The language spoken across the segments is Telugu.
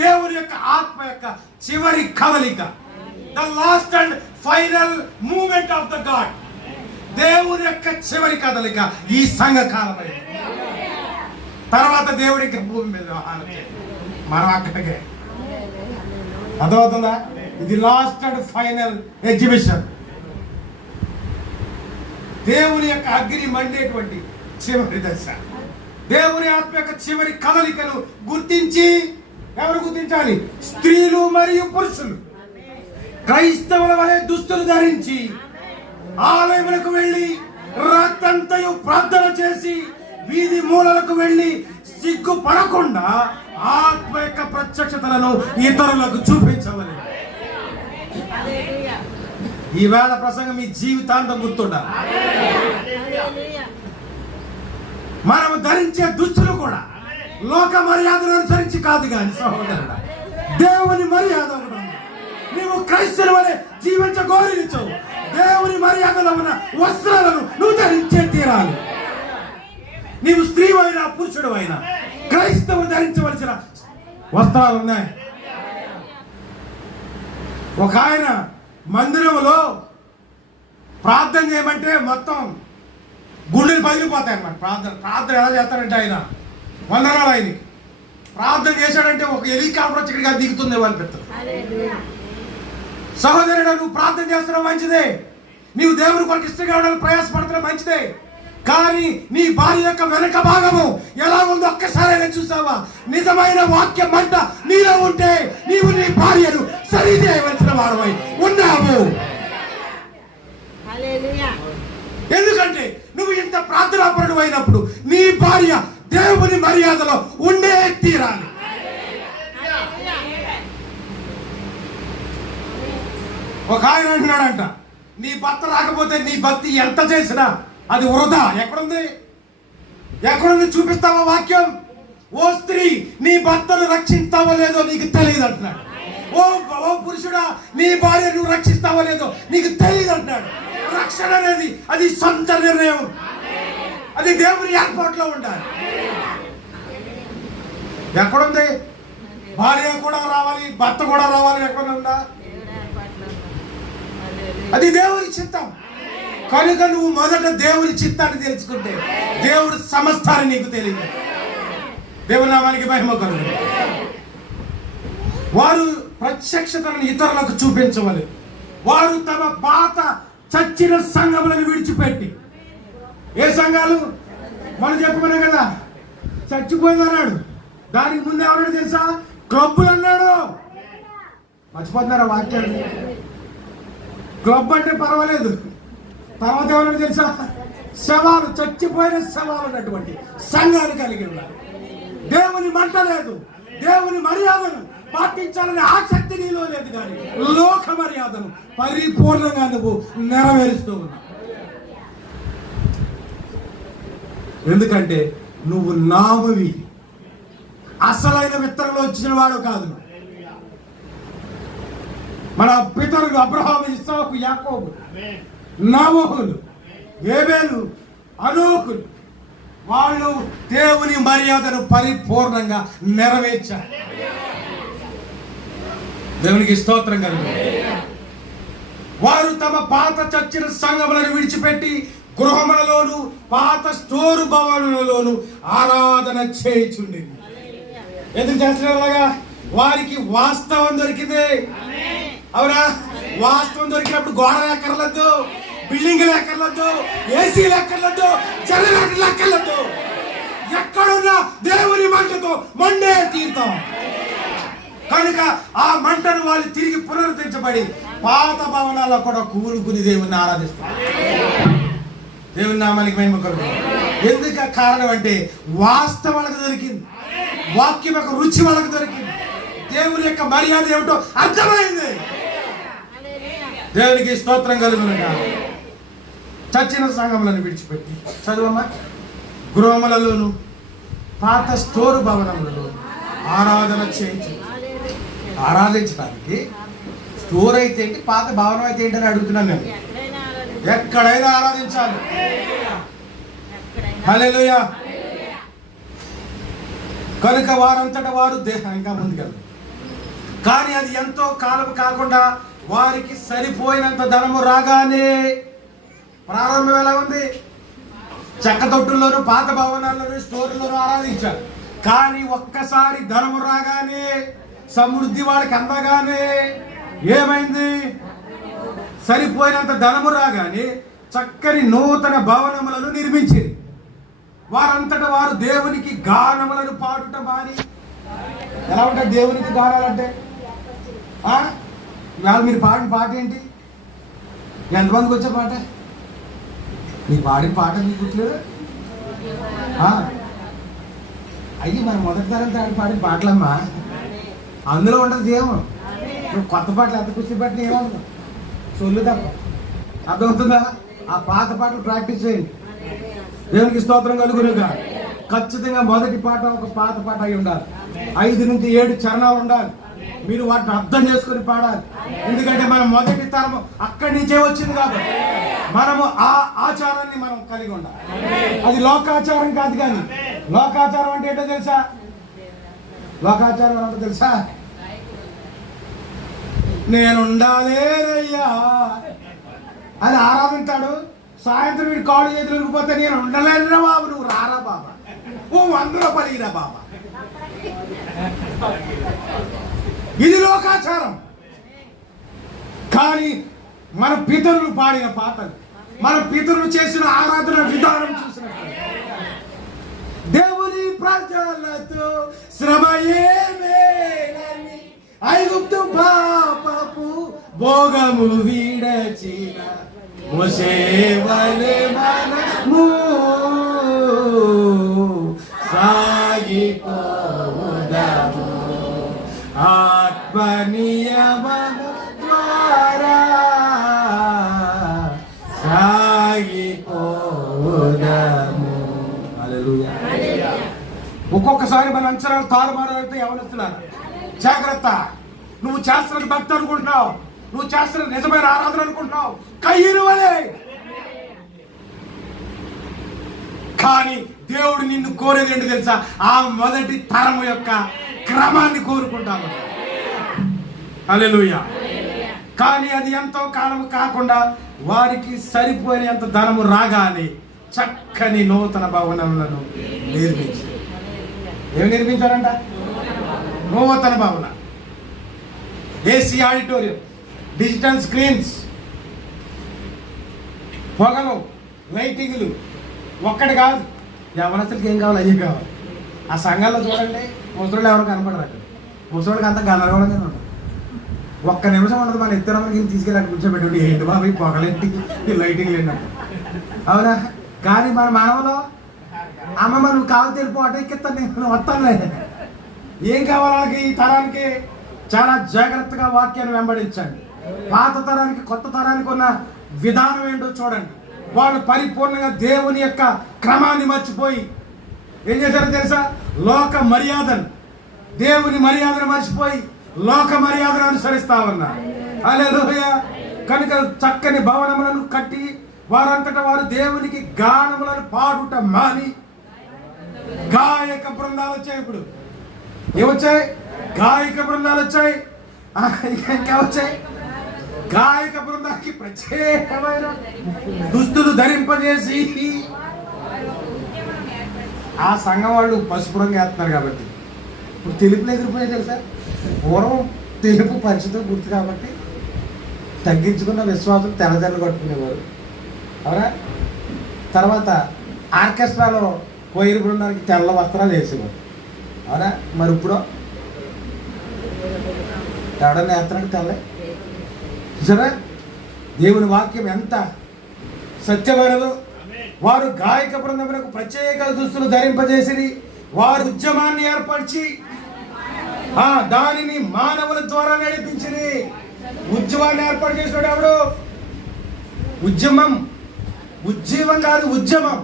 దేవుని యొక్క ఆత్మ యొక్క చివరి కదలిక, the last and final moment of the god. దేవుని యొక్క చివరి కదలిక ఈ సంఘ కాలమై. తర్వాత దేవుడికి భూమి మీద మనం అక్కడికే. అర్థమవుతుందా? ఇది లాస్ట్ అండ్ ఫైనల్ ఎగ్జిబిషన్. దేవుని యొక్క అగ్ని మండేటువంటి చివరి దశ. దేవుని ఆత్మ యొక్క చివరి కదలికను గుర్తించి, ఎవరు గుర్తించాలి? స్త్రీలు మరియు పురుషులు క్రైస్తవుల వలె దుస్తులు ధరించి ఆలయములకు వెళ్ళి రాత్రంతయు ప్రార్థన చేసి వీధి మూలలకు వెళ్ళి సిగ్గుపడకుండా ఆత్మ యొక్క ప్రత్యక్షతలను ఇతరులకు చూపించవలెను. ఈవేళ ప్రసంగం మీ జీవితాంతం గుర్తుండాలి. మనం ధరించే దుస్తులు కూడా లోక మర్యాదను అనుసరించి కాదు కానీ సహోదరుడా, దేవుని మర్యాద ఒకటి. నీవు క్రైస్తవుల వలె జీవించగోరించవు. దేవుని మర్యాదలో ఉన్న వస్త్రాలను నువ్వు ధరించే తీరాలి. నీవు స్త్రీ అయినా పురుషుడు అయినా క్రైస్తవులు ధరించవలసిన వస్త్రాలు ఉన్నాయి. ఒక ఆయన మందిరంలో ప్రార్థన చేయమంటే మొత్తం గుండెలు పగిలిపోతాయి అన్నమాట. ప్రార్థన ఎలా చేస్తారంటే ఆయన వందనాలు ఆయనకి ప్రార్థన చేశాడంటే ఒక హెలికాప్టర్ వచ్చి ఇక్కడికి దిగుతుంది అనిపిస్తుంది. సహోదరుడు, నువ్వు ప్రార్థన చేస్తున్నావు మంచిదే, నీవు దేవుని కొరకు ఇష్టంగా ఉండాలని ప్రయాసపడుతున్నావు మంచిదే, కానీ నీ భార్య యొక్క వెనక భాగము ఎలా ఉందో ఒక్కసారైనా చూసావా? నిజమైన వాక్యం మంట నీలో ఉంటే నీవు నీ భార్యను సరిచేయవలసిన వాడవై ఉన్నావు. ఎందుకంటే నువ్వు ఇంత ప్రార్థనాపరుడు అయినప్పుడు నీ భార్య దేవుని మర్యాదలో ఉండే తీరాలి. ఒక ఆయన అంటున్నాడంట, నీ భర్త రాకపోతే నీ భక్తి ఎంత చేసినా అది వృధా. ఎక్కడుంది చూపిస్తావా వాక్యం? ఓ స్త్రీ, నీ భర్తను రక్షిస్తావో లేదో నీకు తెలియదు అంటున్నాడు. ఓ పురుషుడా, నీ భార్య నువ్వు రక్షిస్తావో లేదో నీకు తెలియదు అంటున్నాడు. రక్షణ అనేది అది సొంత నిర్ణయం, అది దేవుని ఏర్పాట్లో ఉండాలి. ఎక్కడుంది? భార్య కూడా రావాలి, భర్త కూడా రావాలి. ఎక్కడ ఉందా? అది దేవుని చిత్తం. కనుక నువ్వు మొదట దేవుని చిత్తాన్ని తెలుసుకుంటే దేవుడు సమస్తాన్ని నీకు తెలియదు. దేవుని నామానికి మహిమ కలుగు. వారు ప్రత్యక్షతలను ఇతరులకు చూపించవాలి. వారు తమ పాత చచ్చిన సంఘములను విడిచిపెట్టి, ఏ సంఘాలు మనం చెప్పుకున్నాం కదా, చచ్చిపోయింది అన్నాడు. దానికి ముందు ఏమన్నాడు తెలుసా? క్లబ్బులు అన్నాడు. మర్చిపోతున్నారా వాక్యాన్ని? క్లబ్ అంటే పర్వాలేదు. తర్వాత ఏమన్నాడు తెలుసా? శవాలు, చచ్చిపోయిన శవాలు ఉన్నటువంటి సంఘాలు కలిగి ఉన్నారు. దేవుని మంట లేదు, దేవుని మర్యాదను పాటించాలనే ఆసక్తి నీలో లేదు, కానీ లోక మర్యాదను పరిపూర్ణంగా నువ్వు నెరవేరుస్తూ ఉన్నావు. ఎందుకంటే నువ్వు నామవి, అసలైన విత్తనంలో వచ్చిన వాడు కాదు. మన పితరులు అబ్రహాము, ఇస్సాకు, యాకోబు, నోవహులు, ఏబేలు, హనోకులు, వాళ్ళు దేవుని మర్యాదను పరిపూర్ణంగా నెరవేర్చారు. దేవునికి స్తోత్రం కలుగు. వారు తమ పాత చచ్చిన సంఘములను విడిచిపెట్టి గృహములలోను పాత స్టోరు భవనములలోను ఆరాధన చేయుచుండేది. ఎందుకు చేస్తున్నారుగా? వారికి వాస్తవం దొరికింది. అవునా? వాస్తవం దొరికినప్పుడు గోడలు ఎక్కర్లొద్దు, బిల్డింగ్ ఎక్కర్లొద్దు, ఏసీ ఎక్కర్లొద్దు, జనరేటర్ ఎక్కర్లొద్దు. ఎక్కడున్నా దేవుని మంటతో మండే తీరుతాం. కనుక ఆ మంటను వాళ్ళు తిరిగి పునరుద్ధరించబడి పాత భవనాల్లో కూడా కూలుకుని దేవుని ఆరాధిస్తారు. దేవుని నామానికి మహిమ కలుగు. ఎందుకు కారణం అంటే వాస్తవం వాళ్ళకి దొరికింది, వాక్యం యొక్క రుచి వాళ్ళకి దొరికింది, దేవుని యొక్క మర్యాద ఏమిటో అర్థమైంది. దేవునికి స్తోత్రం కలుగునుగా. చచ్చిన సంఘములను విడిచిపెట్టి చదువమ్మా, గృహములలోను పాత స్టోరు భవనములలో ఆరాధన చేయించు. ఆరాధించడానికి స్టోర్ అయితే ఏంటి, పాత భవనం అయితే ఏంటని అడుగుతున్నాను నేను. ఎక్కడైనా ఆరాధించాలి. హల్లెలూయా. కనుక వారంతట వారు ఇంకా ముందుకెళ్తారు. కానీ అది ఎంతో కాలం కాకుండా వారికి సరిపోయినంత ధనము రాగానే, ప్రారంభం ఎలా ఉంది? చెక్క తొట్టుల్లోనూ పాత భవనాల్లోనూ స్టోర్లోనూ ఆరాధించారు. కానీ ఒక్కసారి ధనము రాగానే, సమృద్ధి వాడికి అందగానే ఏమైంది? సరిపోయినంత ధనము రాగానే చక్కని నూతన భవనములను నిర్మించింది. వారంతటా వారు దేవునికి గానములను పాడుట మాని. ఎలా ఉంటాయి దేవునికి గానాలంటే? ఇవాళ మీరు పాడిన పాట ఏంటి? ఎంతమందికి వచ్చే పాట? నీ పాడిన పాట మీకు గుర్తులేదు? అయ్యి మన మొదటి తరం పాడిన పాటలమ్మా, అందులో ఉండదు దేవుడు. నువ్వు కొత్త పాటలు ఎంత కుస్తీ పట్టిన ఏమన్నా సొల్లు తప్ప. అర్థమవుతుందా? ఆ పాత పాటలు ప్రాక్టీస్ చేయండి. దేవునికి స్తోత్రం కలుగునుగా. ఖచ్చితంగా మొదటి పాట ఒక పాత పాట అయి ఉండాలి. 5 నుంచి 7 చరణాలు ఉండాలి. మీరు వాటిని అర్థం చేసుకుని పాడాలి. ఎందుకంటే మన మొదటి తరం అక్కడి నుంచే వచ్చింది కాబట్టి మనము ఆ ఆచారాన్ని మనం కలిగి ఉండాలి. అది లోకాచారం కాదు. కానీ లోకాచారం అంటే ఏంటో తెలుసా? లోకాచారం అంటే తెలుసా? నేనుండాలేరయ్యా అని ఆరాధించాడు. సాయంత్రం వీడు కాళ్ళు చేతులు ఉరికిపోతే నేను ఉండలేనురా బాబు, నువ్వు రారా బాబా, ఓ 100 రూపాయలు ఇరా బాబా. ఇది లోకాచారం. కానీ మన పితరులు పాడిన పాటలు, మన పితరులు చేసిన ఆరాధన విధానం చూసినట్టు దేవుని ప్రజలతో శ్రమయేమేనని ఐగుప్తు పాపపు భోగము వీడచిన మోసేవలె మనము సాగిపోదాము ఆత్మనియమము ద్వారా సాగిపోదాము. హల్లెలూయా. ఒక్కొక్కసారి మన అంచనాలు తారుమారైతే ఎవరిస్తున్నారు? జాగ్రత్త. నువ్వు చేస్తున్న భక్తి అనుకుంటున్నావు, నువ్వు చేస్తున్న నిజమైన ఆరాధన అనుకుంటున్నావు, కయ్యను వలే. కానీ దేవుడు నిన్ను కోరేది ఏంటి తెలుసా? ఆ మొదటి తరము యొక్క క్రమాన్ని కోరుకుంటాను. హల్లెలూయా. కానీ అది ఎంతో కాలం కాకుండా వారికి సరిపోయినంత ధనము రాగానే చక్కని నూతన భవనములను నిర్మించారు. ఏమి నిర్మించారంట? నూతన భవనం, ఏసీ ఆడిటోరియం, డిజిటల్ స్క్రీన్స్, పొగలు, లైటింగ్లు. ఒక్కటి కాదు, యవనస్తులకి ఏం కావాలి అయ్యి కావాలి. ఆ సంఘాల్లో చూడండి, ముసలోళ్ళు ఎవరు కనపడరు. అక్కడ ముసలోళ్ళకి అంతా గందరగోళంగా ఉంటుంది. ఒక్క నిమిషం ఉండదు మన ఇద్దరు తీసుకెళ్ళి అక్కడ కూర్చోబెట్టి ఏంటి బాబు ఈ పొగలేంటి ఈ లైటింగ్లు ఏంటంటే, అవునా? కానీ మన మానవులో అమ్మమ్మ నువ్వు కావాలి తెలిపి ఆటో ఎక్కిస్తాను, నేను వస్తానులే. ఏం కావాలి వాళ్ళకి? ఈ తరానికి చాలా జాగ్రత్తగా వాక్యాన్ని వెంబడించండి. పాత తరానికి కొత్త తరానికి ఉన్న విధానం ఏంటో చూడండి. వాళ్ళు పరిపూర్ణంగా దేవుని యొక్క క్రమాన్ని మర్చిపోయి ఏం చేశారో తెలుసా? లోక మర్యాదను, దేవుని మర్యాదను మర్చిపోయి లోక మర్యాదను అనుసరిస్తా ఉన్నారు. హల్లెలూయా. కనుక చక్కని భవనములను కట్టి వారంతటా వారు దేవునికి గానములను పాడుట మాని గాయక బృందాలు వచ్చాయి. ఇప్పుడు ఏమొచ్చాయి? గాయక బృందాలు వచ్చాయి. ఇంకా వచ్చాయి. గాయక బృందానికి ప్రత్యేకమైన దుస్తులు ధరింపజేసి, ఆ సంఘం వాళ్ళు పసుపు రంగు వేస్తున్నారు కాబట్టి ఇప్పుడు తెలుపులు ఎదిరిపోయాయి తెలుసా? పూర్వం తెలుపు పంచుతో గుర్తు కాబట్టి తగ్గించుకున్న విశ్వాసం తెల్లజల్లు కట్టుకునేవారు. అవునా? తర్వాత ఆర్కెస్ట్రాలో కోయిరు బృందానికి తెల్ల వస్త్రాలు వేసేవారు. అవునా? మరి ఇప్పుడు ఎవడన్నా వేస్తున్నాడు తెల్ల? చూసారా దేవుని వాక్యం ఎంత సత్యమైనదో. వారు గాయక బృందములకు ప్రత్యేక దుస్తులు ధరింపజేసి వారు ఉద్యమాన్ని ఏర్పరిచి దానిని మానవుల ద్వారా నడిపించింది. ఉద్యమాన్ని ఏర్పాటు చేసినాడు ఎవడు? ఉద్యమం, ఉద్యమం కాదు, ఉద్యమం.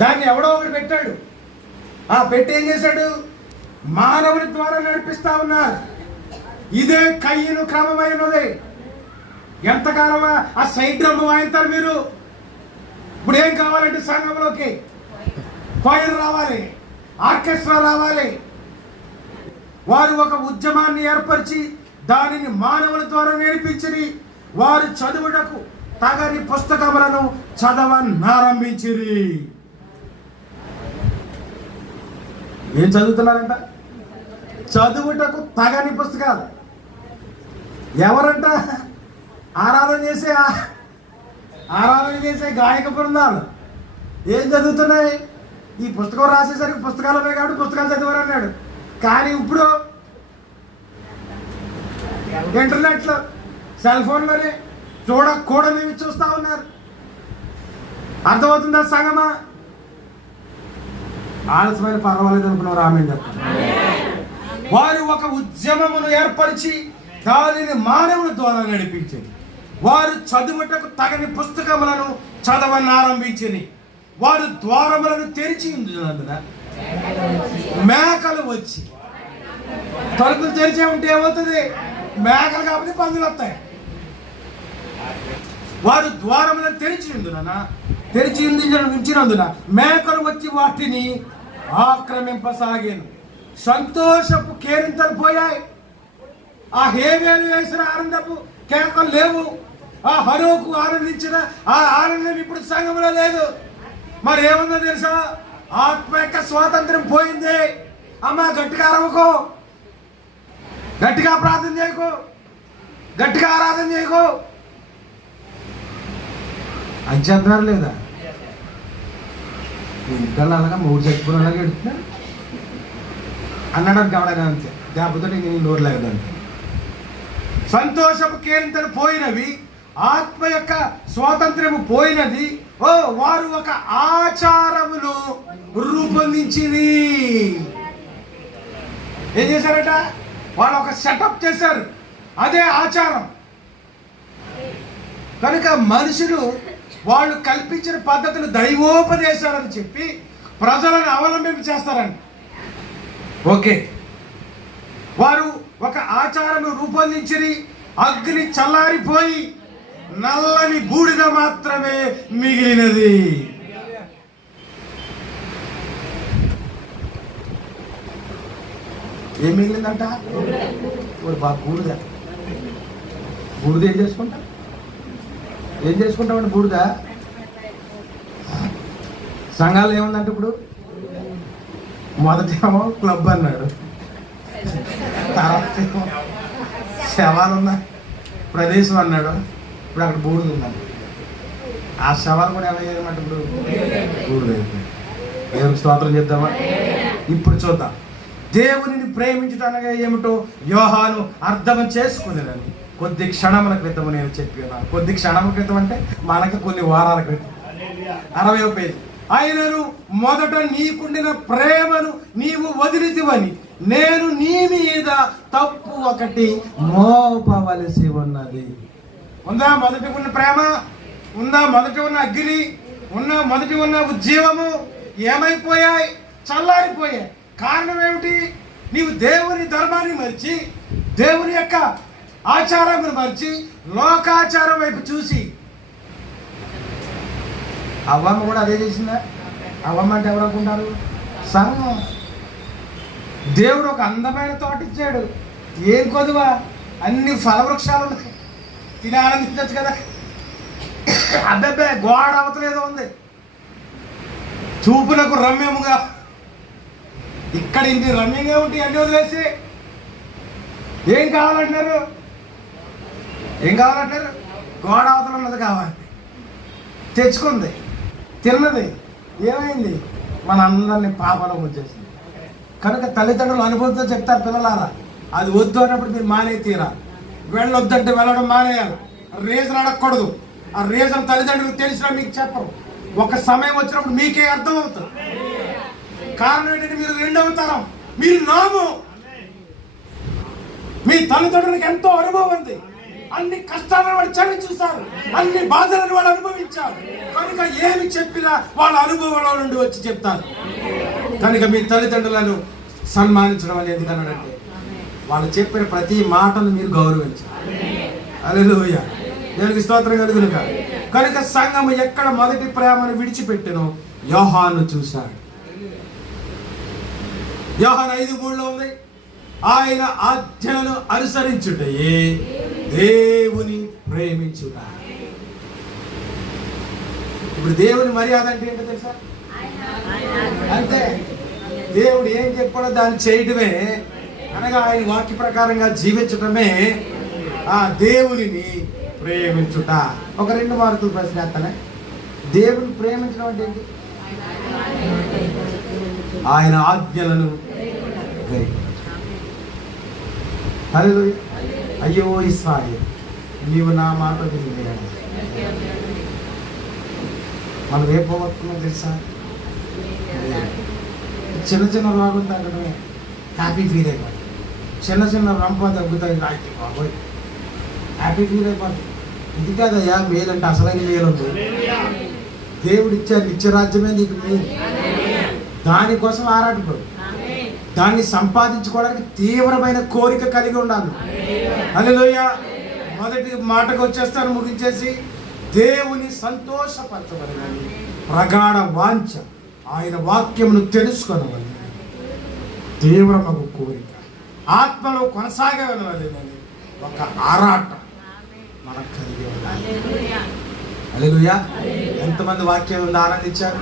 దాన్ని ఎవడో ఒకటి పెట్టాడు. పెట్టి ఏం చేశాడు? మానవుని ద్వారా నడిపిస్తా ఉన్నారు. ఇదే కయ్యను క్రమమైనది. ఎంతకాలమా ఆ సైడ్ డ్రమ్ వాయిస్తారు మీరు? ఇప్పుడు ఏం కావాలంటే సంఘంలోకి ఫైర్ రావాలి, ఆర్కెస్ట్రా రావాలి. వారు ఒక ఉద్యమాన్ని ఏర్పరిచి దానిని మానవుల ద్వారా నేర్పించిరి. వారు చదువుటకు తగని పుస్తకములను చదవనారంభించిరి. ఏం చదువుతున్నారంట? చదువుటకు తగని పుస్తకాలు. ఎవరంట? ఆరాధన చేసే గాయక బృందాలు ఏం చదువుతున్నాయి? ఈ పుస్తకం రాసేసరికి పుస్తకాలు ఉన్నాయి కాబట్టి పుస్తకాలు చదివారు అన్నాడు. కానీ ఇప్పుడు ఇంటర్నెట్లో, సెల్ ఫోన్లోనే చూడకూడనివి చూస్తూ ఉన్నారు. అర్థమవుతుందా సంగమా? ఆలస్యమైన పర్వాలేదు అనుకున్నారు. ఆమె వారు ఒక ఉద్యమమును ఏర్పరిచి దానిని మానవుల ద్వారా నడిపించింది. వారు చదువుటకు తగని పుస్తకములను చదవనారంభించింది. వారు ద్వారములను తెరిచి ఉంచినందున మేకలు వచ్చి, తలుపులు తెరిచే ఉంటే ఏమవుతుంది? మేకలు కాబట్టి పందులు వస్తాయి. వారు ద్వారములను తెరిచి ఉంచినందున మేకలు వచ్చి వాటిని ఆక్రమింపసాగాను. సంతోషపు కేరింతలు పోయాయి. ఆ హేవేలు వేసిన ఆనందపు కేకలు లేవు. ఆ హరోకు ఆనందించిన ఆ ఆనందం ఇప్పుడు సంఘంలో లేదు. మరి ఏముందో తెలుసా? ఆత్మ యొక్క స్వాతంత్రం పోయింది. అమ్మ గట్టిగా అరవకో, గట్టిగా ప్రార్థన చేయకో, గట్టిగా ఆరాధన చేయకో అని చెప్తున్నారు లేదా? ఇంకా అలాగా మూడు చెప్పుకునేలాగా ఎడుతున్నా అన్నాడు కావడం అంతే. దెబ్బతో నేను నోరు లేదంటే సంతోషపు కేరింతలు పోయినవి, ఆత్మ యొక్క స్వాతంత్రము పోయినది. వారు ఒక ఆచారమును రూపొందించింది. ఏం చేశారట? వాళ్ళు ఒక సెటప్ చేశారు. అదే ఆచారం. కనుక మనుషులు వాళ్ళు కల్పించిన పద్ధతులు దైవోపదేశాలని చెప్పి ప్రజలను అవలంబింప చేస్తారండి. ఓకే, వారు ఒక ఆచారము రూపొందించి అగ్ని చల్లారిపోయి నల్లని బూడిద మాత్రమే మిగిలినది. ఏం మిగిలిందంట? బూడిద. బూడిద ఏం చేసుకుంటామండి? బూడిద. సంఘాలు ఏముందంటే ఇప్పుడు మొదటేమో క్లబ్ అన్నాడు, తర్వాత శవాలున్న ప్రదేశం అన్నాడు, ఇప్పుడు అక్కడ బూడిద ఉందండి. ఆ శవాలు కూడా ఎలా చేయమంటే ఇప్పుడు బూడిద అయిపోయింది. దేవునికి స్తోత్రం చేద్దామా? ఇప్పుడు చూద్దాం. దేవునిని ప్రేమించడానికి ఏమిటో యోహాను అర్థం చేసుకునేదని కొద్ది క్షణముల క్రితం నేను చెప్పాను. కొద్ది క్షణముల క్రితం అంటే మనకి కొన్ని వారాల క్రితం. 60వ పేజీ. ఆయనను మొదట నీకుండిన ప్రేమను నీవు వదిలితివని నేను నీ మీద తప్పు ఒకటి మోపవలసి ఉన్నది. ఉందా మొదటి ఉన్న ప్రేమ? ఉందా మొదటి ఉన్న అగ్ని? మొదటి ఉన్న ఉజ్జీవము? ఏమైపోయాయి? చల్లారిపోయాయి. కారణం ఏమిటి? నీవు దేవుని ధర్మాన్ని మరిచి, దేవుని యొక్క ఆచారాన్ని మరిచి లోకాచారం వైపు చూసి. అవ్వమ్మ కూడా అదే చేసిందా? అవ్వమ్మ అంటే ఎవరు అనుకుంటారు? సంఘం. దేవుడు ఒక అందమైన తోట ఇచ్చాడు. ఏం కొదువా? అన్ని ఫలవృక్షాలు ఉన్నాయి, తిని ఆనందించచ్చు కదా. అబ్బే గోడ అవతలేదో ఉంది, చూపునకు రమ్యముగా. ఇక్కడ ఇంటి రమ్యంగా ఉంటే అన్ని వదిలేసి ఏం కావాలంటున్నారు? గోడ అవతల ఉన్నది కావాలి. తెచ్చుకుంది, తిన్నది, ఏమైంది? మన అందరినీ పాపలో వచ్చేసింది. కనుక తల్లిదండ్రులు అనుభవంతో చెప్తారు, పిల్లలారా అది వద్దు అన్నప్పుడు మీరు మానే తీరా. వెళ్ళొద్దంటే వెళ్ళడం మానేయాలి. రీజన్ అడగకూడదు. ఆ రీజన్ తల్లిదండ్రులకు తెలిసినా మీకు చెప్పరు. ఒక సమయం వచ్చినప్పుడు మీకే అర్థం అవుతుంది. కారణం ఏంటంటే మీరు రెండవ తరం, మీరు నాము. మీ తల్లిదండ్రులకు ఎంతో అనుభవం ఉంది. అన్ని కష్టాలను వాళ్ళు చవి చూశారు, అన్ని బాధలను వాళ్ళు అనుభవించారు. కనుక ఏమి చెప్పినా వాళ్ళ అనుభవంలో నుండి వచ్చి చెప్తారు. కనుక మీ తల్లిదండ్రులను సన్మానించడం అనేది కనుకంటే వాళ్ళు చెప్పిన ప్రతి మాటను మీరు గౌరవించాలి. హల్లెలూయా, దేవునికి స్తోత్రం కలుగును గాక. కనుక సంఘము ఎక్కడ మొదటి ప్రేమను విడిచిపెట్టెనో యోహాను చూశాడు. యోహాను 5:3 ఉంది, ఆయన ఆజ్ఞలను అనుసరించుటయే దేవుని ప్రేమించుట. ఇప్పుడు దేవుని మర్యాద అంటే ఏంటో తెలుసా? అంటే దేవుడు ఏం చెప్పాడో దాన్ని చేయటమే, అనగా ఆయన వాక్య ప్రకారంగా జీవించటమే ఆ దేవునిని ప్రేమించుట. ఒక 2 మార్కులు ప్రశ్న వేస్తానే. దేవుని ప్రేమించడం అంటే ఏంటి? ఆయన ఆజ్ఞలను హల్లెలూయా. అయ్యో ఇశ్రాయేలు, నీవు నా మాట వినలేదు. మనం ఏ పోగొట్టుకున్నా తెలుసా? చిన్న చిన్న రోగం తగ్గడమే హ్యాపీ ఫీల్ అయిపోతుంది. చిన్న రంప తగ్గుతాయి, రాయితే బాబోయ్ హ్యాపీ ఫీల్ అయిపోతుంది. ఇది కాదయ్యా మేలంటే, అసలైన మేలు ఉంది. దేవుడు ఇచ్చారు, నిత్యరాజ్యమే నీకు మేలు. దానికోసం ఆరాటపడు, దాన్ని సంపాదించుకోవడానికి తీవ్రమైన కోరిక కలిగి ఉండాలి. హల్లెలూయా. మొదటి మాటకు వచ్చేస్తాను, ముగించేసి, దేవుని సంతోషపరచబడాలని ప్రగాఢ వాంఛ, ఆయన వాక్యమును తెలుసుకొనవలని తీవ్రమగు కోరిక, ఆత్మలో కొనసాగవలనని ఒక ఆరాటం మనకు కలిగి ఉండాలి. హల్లెలూయా. ఎంతమంది వాక్యం ఆనందించారు?